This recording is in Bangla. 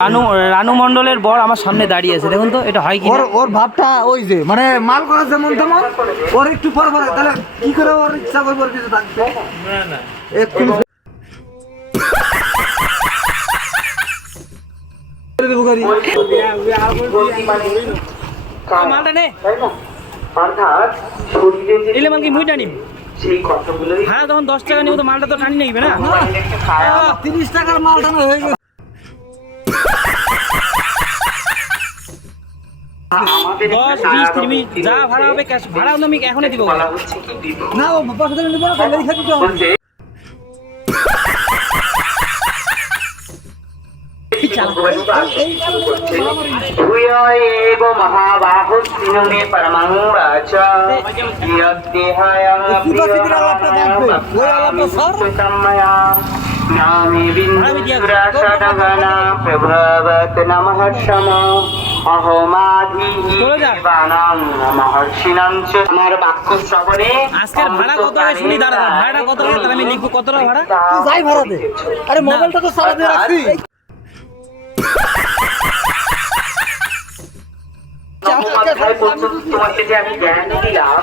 রানু রানু মণ্ডলের বর আমার সামনে দাঁড়িয়ে আছে, দেখুন তো এটা হয় কি ওর ওর ভাবটা ওই যে মানে মাল করা যেমন তেমন ওর একটু পর পরে তাহলে কি করে ওর ইচ্ছা করবে ওর কিছু থাকবে না না এক্ষুনি দেবো গাড়ি মালটা নে অর্থাৎ শরীরে যে এলে মাল কি মুই টানিম সেই কথাগুলো হ্যাঁ তখন 10 টাকা নিব তো মালটা তো টানি নেবে না 30 টাকার মাল টানা হয়ে গেছে আমাদের 10 20 30 যা ভাড়া হবে ক্যাশ ভাড়া আমি এখনই দিব বলা হচ্ছে কি বিবাহ না ও বাবা সাথে নিব না তাহলে খাতি তো বলতে भूयैव महाबाहुस्तिनुमे परमं वाच यद्देहायं प्रियमया नामे बिन्दुराशदगना प्रभवत् नमः शम अहोमाधिवानां महर्षिणां च আমার বাক্য শ্রবণে আজকের ভাড়া কত হবে শুনি দাঁড়া ভাড়াটা কত হবে তাহলে আমি লিখবো কত টাকা ভাড়া তুই যাই ভাড়া দে আরে মোবাইলটা তো সারা দিয়ে রাখছি তোমাকে যে আমি জ্ঞান দিলাম